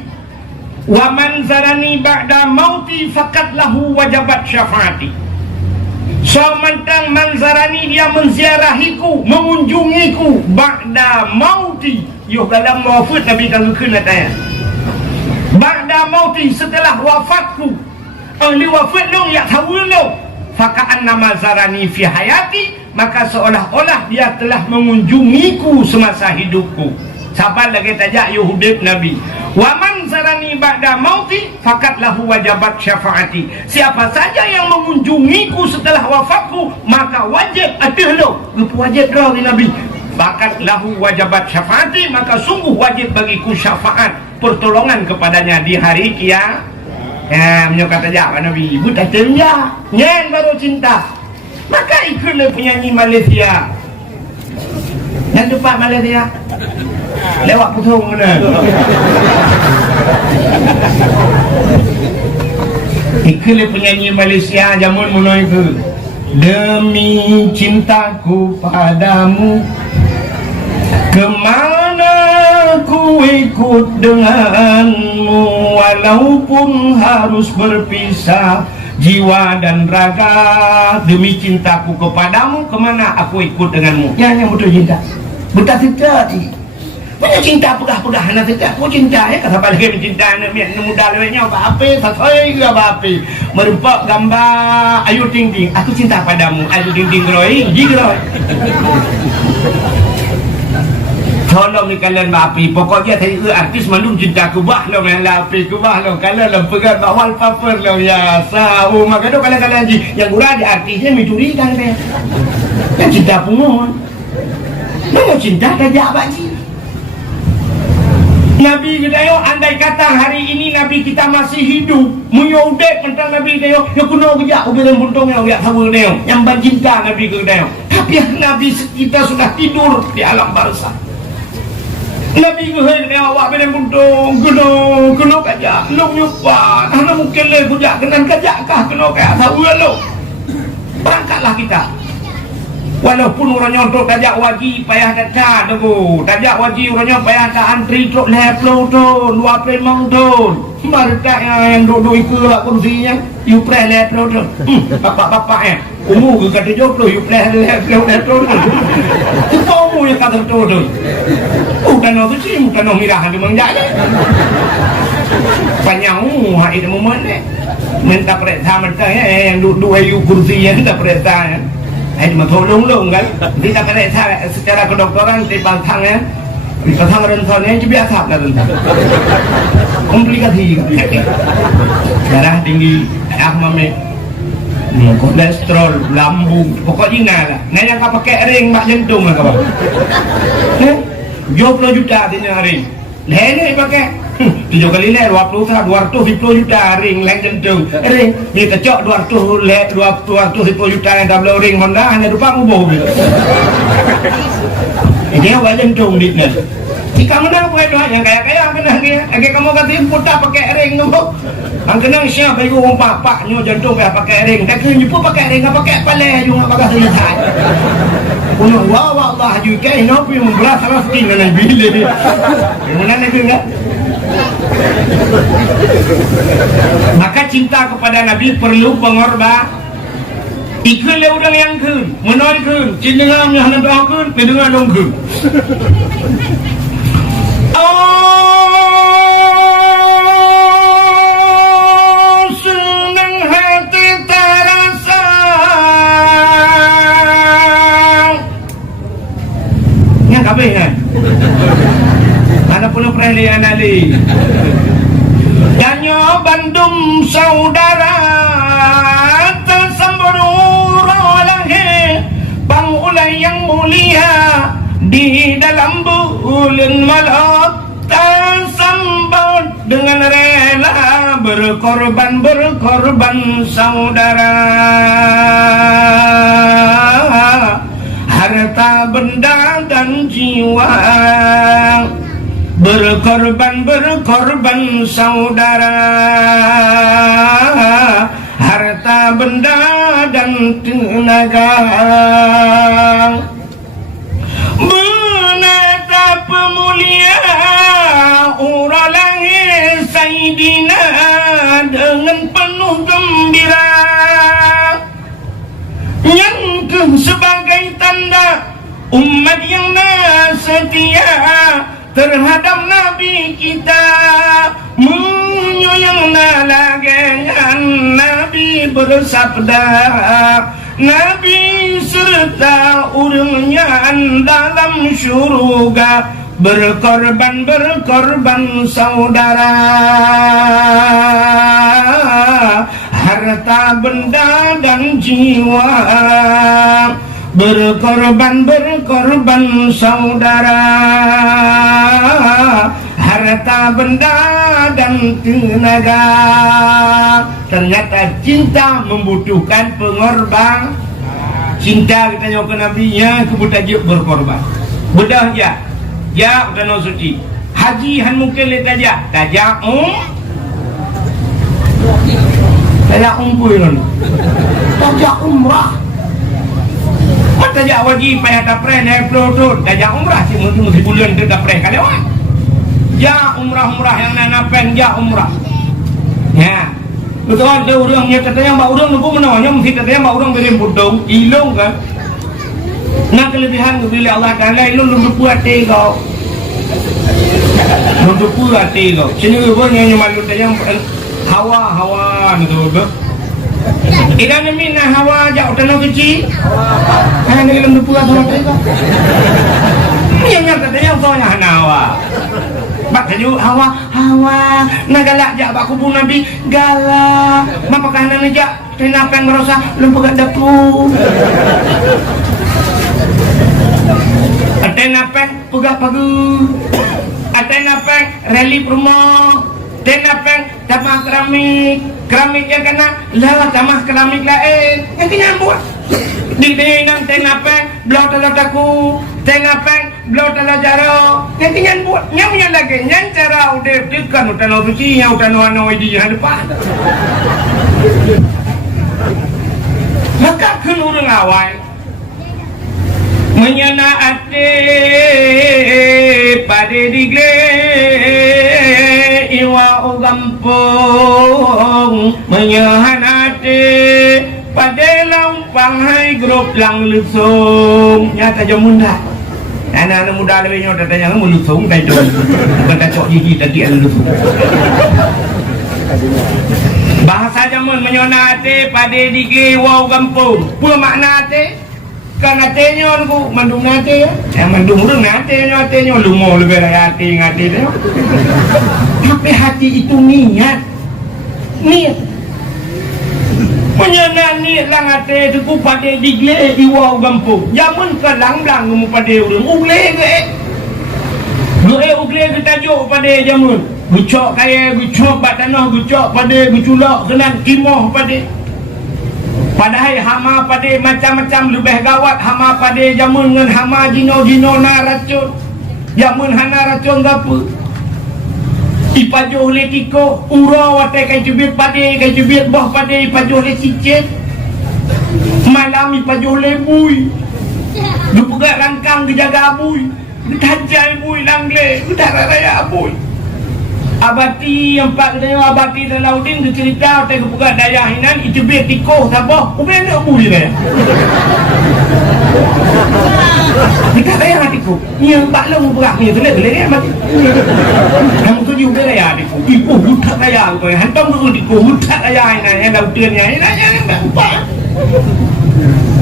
wa man zarani ba'da mauti fakat lahu wajabat syafaati. Semantang man zarani dia menziarahiku, mengunjungiku ba'da mauti dalam wafat Nabi kagukun katanya ba'da mauti setelah wafatku. Ahli wafat long ya tawul long faka'an nama zarani fi hayati, maka seolah-olah dia telah mengunjungiku semasa hidupku. Sabar lagi tajak yuhudib Nabi. Wa man sarani ba'da mauti fakat lahu wajabat syafaati. Siapa saja yang mengunjungiku setelah wafatku, maka wajib adahlah. Wajib dah Nabi. Fakat lahu wajabat syafaati, maka sungguh wajib bagiku syafaat, pertolongan kepadanya di hari kiamat. Ya, menyokat aja Nabi. Ibu tak terima. Nyen baru cinta. Maka ikutlah penyanyi Malaysia. Yang depan Malaysia. Lewat putung mana? Ikutlah penyanyi Malaysia zaman mula itu. Demi cintaku padamu, kemana ku ikut denganmu, walaupun harus berpisah jiwa dan raga. Demi cintaku kepadamu, kemana aku ikut denganmu. Yang betul cinta. Betul cinta. Punya cinta pegah-pegah anak kita. Aku cinta ya. Kata balik mencinta anak muda lewatnya apa-apa. Sasai ke apa-apa. Merupak gambar Ayu Ting Ting. Aku cinta padamu. Ayu Ting Ting geroi. Geroi. Tolong ni kalian bapi. Pokoknya saya artis mandum cinta kubah lo main lapi kubah lo. Kalau lo pegang bawal paper lo ya sah. Maka tu kalian ji yang gurah di artisnya mencurikan saya. Yang cinta pungun. Lo cinta kerja apa ji? Nabi kita yo, andai kata hari ini Nabi kita masih hidup, menyodek tentang Nabi kita yo, yo kuno kerja ubiran buntung yo, ya tahu kita yo, yang bercinta Nabi kita yo. Tapi Nabi kita sudah tidur di alam barzah. Nabi kita yo, awak ubiran buntung, kuno kerja, lo nyupa, karena mungkin le kerja, kenan kerja kah, kuno kayak tahu lo. Berangkatlah kita. Walaupun orangnya untuk tajak wajib payah datang tu, tajak wajib orangnya payah tak antri truk leplo tu, 25 tu. Mereka yang duduk ikut lah kursinya, you play leplo tu. Bapak-bapak umur ke kata joplo, you play leplo tu. Itu umur yang kata tu. Bukan orang tu sih, bukan orang mirah di menjadi. Panjang hak itu moment minta perintah mereka yang duduk you kursi yang minta perintah. Cuma tolong kan, kita kena secara kedokteran di bantangnya, di bantang rentannya itu biasa lah rentan. Komplikasi kan, darah tinggi, asma, kolesterol, lambung, pokoknya lah. Yang kau pakai ring mak jantung lah kau. 20 juta dia ring, ini pakai. 7 kali le 210 juta ring lain jantung. Ring ni kecok 210 juta yang double ring Honda hanya lupa ubah gitu. Ini awak jantung ditnya. Jika menang pakai doa yang kaya kena dia. Agak kamu kata putar pakai ring tu. Ang kenang siya bayu wong papa nyo jantung pakai ring. Tak kena jumpa pakai ring pakai pale yung pakai selesai. Puno wow Allah juga inopi membelas salah skin dengan bile. Mana nak enggak? Maka cinta kepada Nabi perlu pengorban. Ikut le orang yang kun, menoi kun, cinta yang hendak doa kun, pendengar dong kun. Oh, senang hati terasa. Yang apa ini? Ada pun peralihan ali. Danyo Bandung saudara tersemburu lahir Bang Ulay yang mulia di dalam bulan malam tersambut dengan rela berkorban saudara. Harta benda dan jiwa berkorban saudara. Harta benda dan tenaga menatap mulia orang langit Sayyidina dengan penuh gembira, yang sebagai tanda umat yang setia terhadap Nabi kita, menyayang lagengan Nabi bersabda, Nabi serta urangnya dalam syurga berkorban saudara, harta benda dan jiwa. Berkorban saudara, harta benda dan tenaga. Ternyata cinta membutuhkan pengorban. Cinta kita nyawa ke Nabi-nya kebutajuk berkorban. Bedah ya, ya udah suci. Haji han mungkin le tajak tajak umpul tajak umrah. Tajak wajib payah tapre naik pelotot tajak umrah si mesti bulan tu tapre kalewat. Ja umrah yang nanapeng ja umrah. Ya. Betul ada orangnya katanya mbak orang nunggu menawanya mesti katanya mbak orang beri budong ilung kan. Nah kelebihan bila Allah Taala ilung lumpuh hati kau. Lumpuh hati kau. Sini orang yang malu tanya hawa betul. Ikan ni nak hawa jauh tanah kecil. Hanya dalam lumpuh hati kau. Yang katanya kau yang hawa. Bak tajuk hawa nagalak jak bak kubur Nabi galak mapakah nana jak tenapeng merasa lempuk dapu tenapeng pegak pagu tenapeng rally promo tenapeng tamah keramik yang kena lewat tamah keramik lain yang kenyambut di nang tenapeng belau taku tenapeng belau jaro yang kenyambut nyamnya lagi yang cara udah dekan udah suci yang udah nuan di depan maka kenurung awal menyana ate pada digle iwa ugampung menyahan ate pada lampang hai grup lang lusung nyata jamunda anak-anak muda lebih nyoda tanya kamu lusung tak jauh bukan tak cok gigi tadi ada lusung bahasa jamun menyona ate pada digle iwa ugampung pula makna ate kan ate nyon ku mandung ate ya mandung urang ate nyo lumo lebih dari ate ngate dia tapi hati itu niat menyana niat lang ate tu ku pada digle iwa gampung jamun ke lang-lang mu pada urang ugle ke ugle ke tajuk pada jamun gucok kaya gucok bat tanah gucok pada guculak kenan kimoh pada padahal hama pada macam-macam lebih gawat hama pada jamun dengan hama jino na racun jamun hana racun gapa ipajuh le tiko ura wate kai cubit pada kai cubit boh pada ipajuh le sicit malam ipajuh le bui du pegat rangkang dijaga bui tajai bui langle utara raya bui abati yang pak katanya abati dan Laudin dia cerita tengok buka daya hinan itu biar tikoh sabah ubin nak buli dia kita daya tikoh ni yang tak long berak ni telah dia mati yang tu juga daya tikoh ibu budak daya tu hantam tu tikoh budak daya hinan yang Laudinnya hinan tak lupa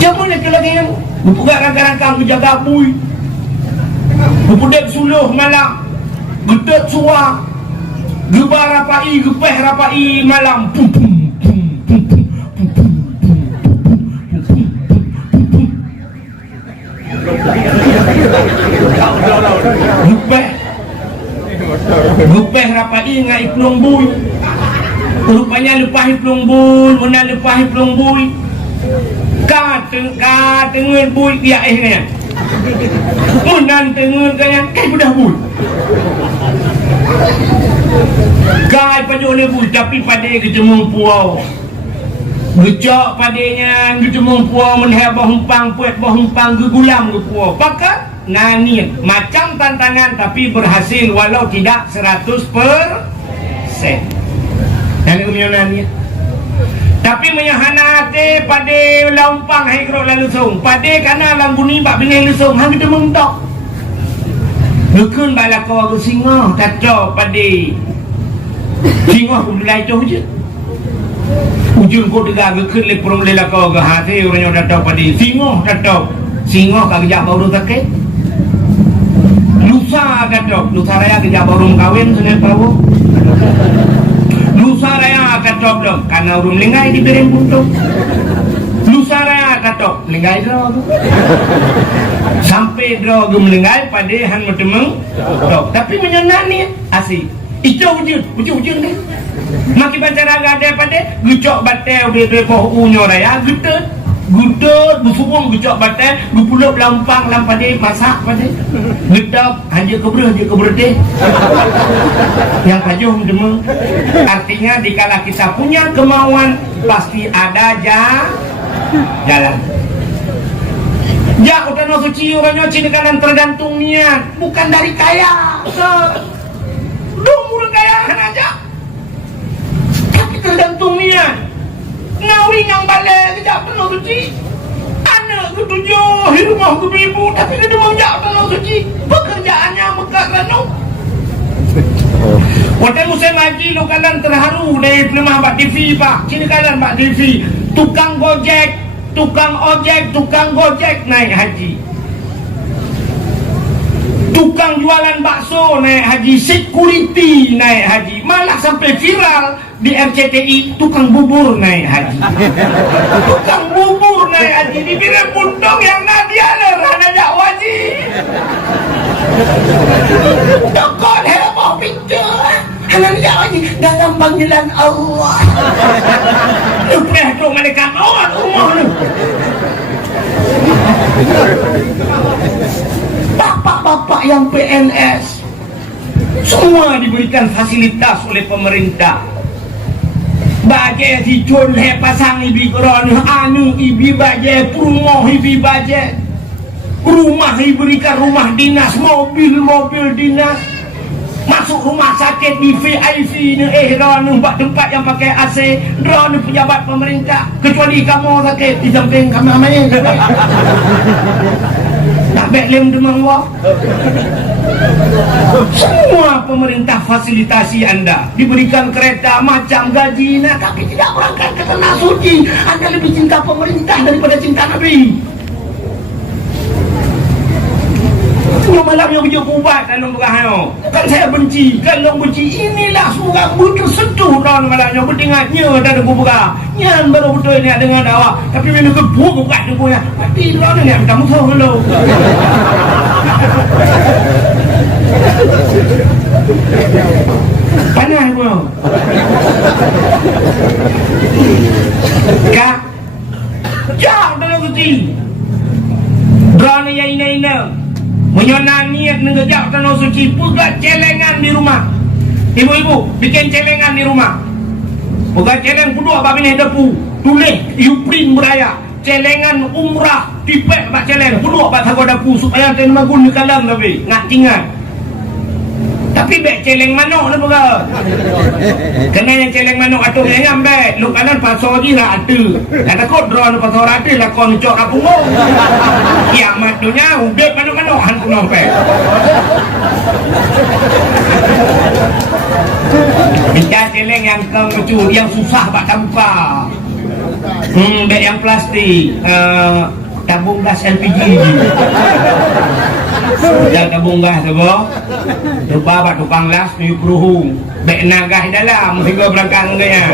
jamun lagi yang buka rangkang-rangkang menjaga bui budak suluh malam gedek suar gebar gepeh rapai malam pum pum pum pum pum gepeh rapai ngai pelung bui rupanya lepahi pelung bui mana lepahi pelung bui ka tengen bui dia kan munan tengen kan kai budak bui gai pada oleh bui tapi pada kejemung puau gecok padanya kejemung puau melihat bahumpang puet bahumpang gegulam ke puau pakat nani macam tantangan tapi berhasil walau tidak 100% dan kemudian tapi menyahana hati pada laumpang haikrok lalusung pada kana lambuni bak binai lusung hang kita mentok Nukun balakau ke singa kacau pada singa pun belai tu je ujung ko tegak ke kelip perung lelakau ke hati orang yang datang pada singa datang singa kak kejap baru takik lusa kata lusa raya kerja baru kawin Senin Prabowo. Lusa raya kata dong karena urung linggai diberi buntung. Lusa raya kata linggai draw sampai draw linggai pada han mutemeng dok tapi menyenani asik itu wujud deh maki bacara gade pada gucok batel de poh unyo raya gudut busubung gucok batel gupuluk lampang lampade masak pada gedap hanya keber deh yang kajuh demeng artinya dikala kita punya kemauan pasti ada jalan. Ya udah no suci orangnya cinikalan tergantung niat bukan dari kaya dong kaya aja tapi tergantung niat ngawi yang balik kejap penuh suci anak ketujuh di rumah ke ibu tapi dia mau jauh penuh suci pekerjaannya megah renung waktu musim haji lo kalian terharu dari penemah Pak TV Pak cinikalan Pak TV tukang ojek naik haji tukang jualan bakso naik haji security naik haji malah sampai viral di RCTI tukang bubur naik haji di bidang pundong yang nadia lerana jak wajib tokon heboh pintu halang jak wajib dalam panggilan Allah lupa tu malaikat orang rumah ni bapak-bapak yang PNS semua diberikan fasilitas oleh pemerintah baje dijol he pasang ibi koron anu ibi baje promo ibi baje rumah diberikan rumah dinas mobil dinas masuk rumah sakit di VIP ni tempat yang pakai AC drone pejabat pemerintah kecuali kamu sakit di samping kami amanya tak beklem demang wah semua pemerintah fasilitasi anda diberikan kereta macam gaji tapi tidak berangkat ke tanah suci anda lebih cinta pemerintah daripada cinta Nabi malam yang berjumpa ubat kalau berahano kan saya benci inilah surah butuh setuh dalam malamnya berdingatnya dan aku buka nyan baru betul ni dengan awak tapi bila kebuk buka tu punya mati dulu ni minta musuh dulu panas pun kak jauh dalam putih drone yang ina menyonang niat ngejak tanah suci buka celengan di rumah ibu-ibu bikin celengan di rumah buka celeng kedua apa ini depu tulis Yuprin beraya celengan umrah tipek pak celeng kedua pak sago depu supaya kena magun di kalam tapi nak tinggal tapi bek celeng manok ni buka kena yang celeng manok atuk yang ambek lu kanan pasal lagi lah ada dah takut drone pasal ada lah kau cok kapung yang matunya udah manok han pun sampai kita celeng yang kemucu yang susah pak tanpa bek yang plastik tabung gas LPG dan tabung gas tu boh lupa pak tukang las ni peruhung bek nagas dalam sehingga belakang dia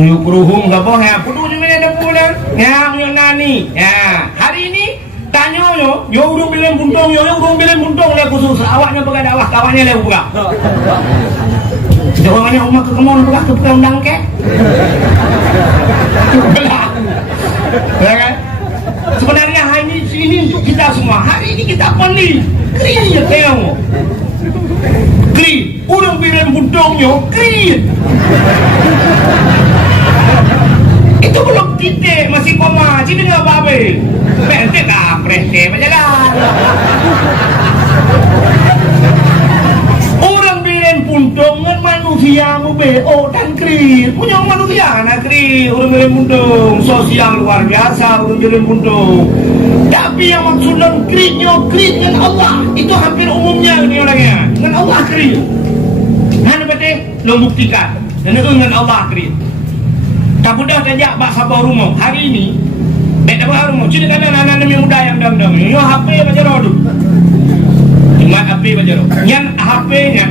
ni peruhung ke boh ya penuh juga ada pulang ya nani ya hari ini tanya yo urung bilang buntung lah khusus awaknya pegang dakwah kawannya lah buka jangannya rumah ke kemon buka ke undang ke belah ya kan sebenarnya hari ini untuk kita semua hari ini kita pilih kri ya tengok kri urung bilang buntungnya kri itu belum kita masih koma sini nggak apa-apa pente tak preste berjalan orang bilang puntungan manusia BO dan kri punya manusia anak kri orang bilang puntung sosial luar biasa orang bilang puntung tapi yang maksudnya kri dengan Allah itu hampir umumnya ini orangnya dengan Allah kri hanya betul lo buktikan dan itu dengan Allah kri tak mudah saja bak sabar rumah hari ini Bek dah baru, cerita kan anak-anak muda yang dam-dam. Yo HP macam rodu. Cuma HP macam rodu. Yang HP nya,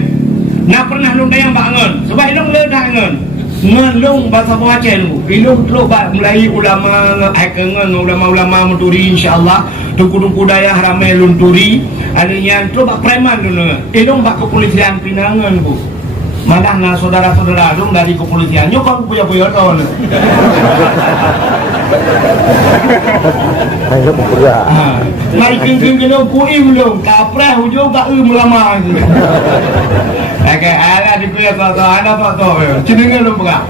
nak pernah nung yang bangun. Sebab ilung le dah ngun. Ngelung bahasa Aceh lu. Ilung terus mulai ulama aikengan ulama-ulama menturi insya-Allah. Tuku-tuku daya ramai lunturi. Adanya terus bak preman dulu. Ilung bak kepolisian Pinangan bu. Malah na saudara-saudara dong dari kepolisian nyokong punya-punya tahun. Ayo punya. Mari kena kuim dong. Kaprah hujung tak lama. Okey, ala di punya tahu ada tahu. Cendengan lu buka.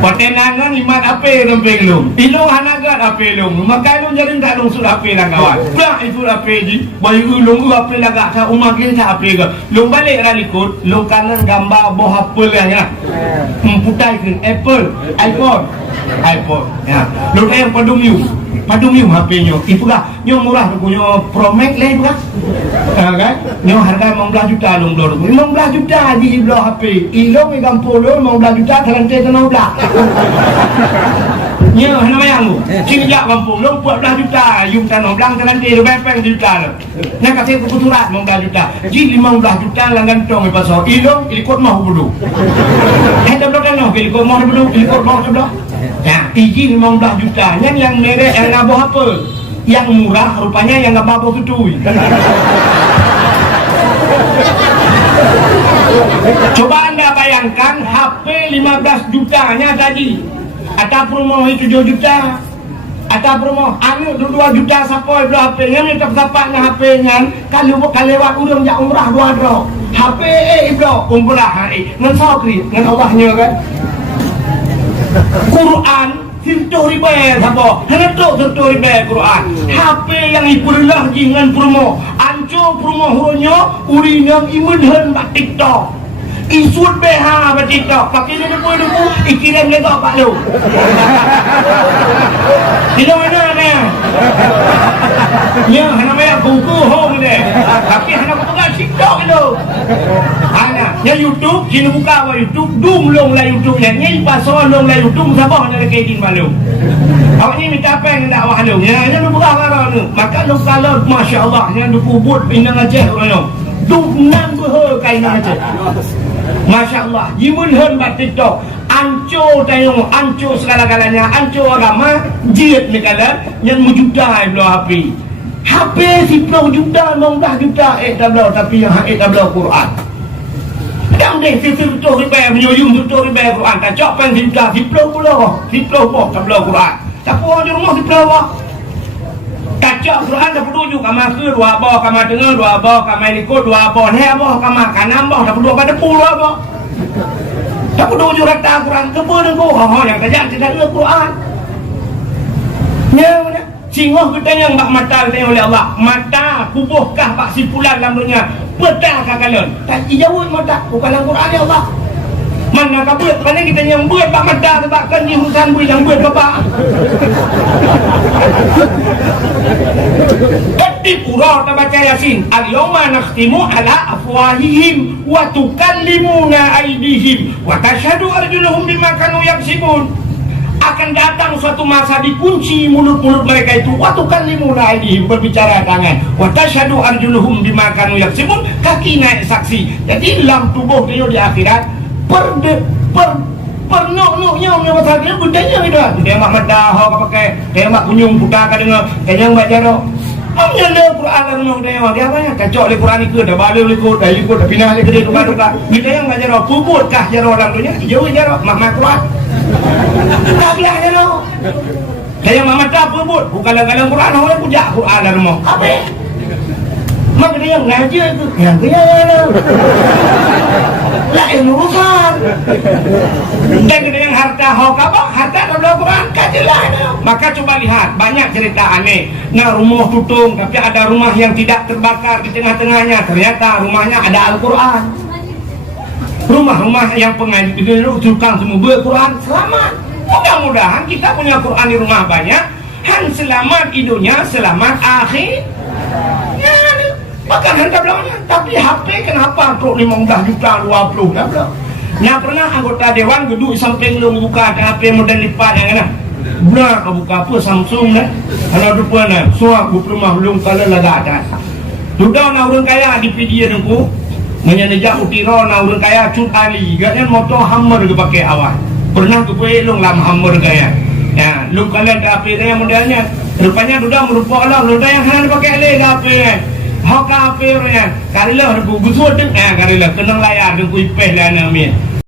Patenangan iman ape lembeng lu. Ilung hanagat ape lu. Maka lu jadi tak lung sudah ape lah kawan. Belah itu ape ji. Bayu ulung ape lah gak ka umak kita ape ke. Lu balik ra likut, lu kanan gambar boh apel ya. Putai ke Apple, iPhone. Ya. Lu yang padum HP-nya. Itu lah, nyo murah tu punya Pro Max lah itu kan. Kan? Nyo harga 15 juta long dor. 15 juta di belah HP. Ilong di kampung lu 15 juta terantai tenau dah. Nyo nama yang lu. Sini jak kampung lu 14 juta. Yung tanah belang terantai lu bepeng juta lu. Nak kata kebetulan 15 juta. Ji 15 juta lang gantong di pasar. Ilong ikut mau bodoh. Dah belah kan ikut mau bodoh, ikut mau bodoh. Nah, izin 15 juta yang merek yang nabah apa? Yang murah rupanya yang nggak babah ketui. Coba anda bayangkan HP 15 jutanya tadi. Atau promo itu 7 juta. Atau promo anu 2 juta sapoi belah HP-nya minta sapaknya HP-nya kalau lewat urang jak umrah 2 dro. HP bro umrah ngan sakri ngan Allahnya kan. Quran Sintuh riba siapa? Hendak sintuh riba Quran. HP yang ipulah jingan promo. Anco promo hurunya uri yang imunhan bak TikTok. Isut BH bak TikTok. Pakai dia depu ikiran dia tak pak lu. Tidak mana ni? Ya, namanya buku home ni. Tapi hendak bukan TikTok itu. Ana, yang YouTube, sini buka apa YouTube, dum long lah YouTube-nya. Ni pasal long lah YouTube siapa nak kaitin malu. Awak ni minta apa yang nak awak lu? Yang lu buka apa lu? Maka lu kalau masya-Allah yang lu kubut pinang Aceh orang. Dum nang behe kain Aceh. Masya-Allah, jimun hen bat TikTok. Anco tayong, anco segala-galanya, anco agama, jihad negara yang menjuta belah HP. HP 10 juta, 16 juta tablau tapi yang tablau Quran. Dang deh tutur riba menyuyung tutur riba Quran. Tak cok pen juta 10 boh tablau Quran. Tapi orang di rumah 10 boh. Tak cok Quran dah pedujuk kama ke 2 boh, kama tengah 2 boh, kama ikut 2 boh, he boh, kama kanan boh, dah peduk pada 10 boh. Tak pedujuk rata Quran ke pun boh. Yang kerja tidak ada Quran. Ya mana? Singoh kita yang bak mata kita oleh Allah. Mata kubuhkah bak sipulan lambungnya. Petahkah kalian? Tak jauh mata. Bukan Al-Quran ya Allah. Mana kabut? Mana kita yang buat bak mata sebabkan di hutan bui yang buat bapak. Ketik urah tak baca Yasin. Al-yawma nakhtimu ala afwahihim wa tukallimuna aydihim wa tashhadu arjuluhum bima kanu yaksibun. Akan datang suatu masa dikunci mulut-mulut mereka itu. Waktu kan limuna aidihim berbicara tangan. Wa tashhadu arjuluhum bima kanu yaksibun, kaki naik saksi. Jadi dalam tubuh dia di akhirat nok-noknya punya masa dia budaya gitu. Dia mak madah apa pakai, dia mak kunyung buta ka dengar, kayang baca ro. Amnya le Quran renung dia apa ya? Kacok le Quran ikut dah balik ikut dah ikut dah pindah le gede tukar-tukar. Kita yang baca ro puput kah jaro orang tu nya? Jauh jaro mak Quran. Tak biar je lo. Saya mama tak pun bukan dalam Quran orang puja Quran dalam rumah. Apa? Mak dia yang ngaji itu. Yang dia lah. Lah ilmu urusan. Dan dia yang harta hok apa? Harta dalam Quran kajilah. Maka coba lihat banyak cerita aneh. Nah rumah tutung tapi ada rumah yang tidak terbakar di tengah-tengahnya. Ternyata rumahnya ada Al-Quran. Rumah-rumah yang pengaji itu tukang semua berquran selamat. Mudah-mudahan kita punya Quran di rumah banyak. Han selamat idunya, selamat akhir. Ya, makan harga belakangnya. Tapi HP kenapa untuk 15 juta 20 dah belakang. Nah pernah anggota dewan duduk samping lu buka HP model lipat yang mana? Benar buka apa Samsung dah. Kalau depan dah. Suak berumah belum kalau laga atas. Sudah nak orang kaya di video aku. Menyenejak utira nak orang kaya cut ali. Katanya motor Hummer ke pakai awal. Pernah ke elong lam Hummer kaya. Ya, lu kalian tak apa yang modelnya. Rupanya sudah merupakan Allah. Sudah yang kalian pakai le apa ya. Hak apa ya. Karilah aku gusur deng. Karilah kenang layar aku ipeh lah namanya.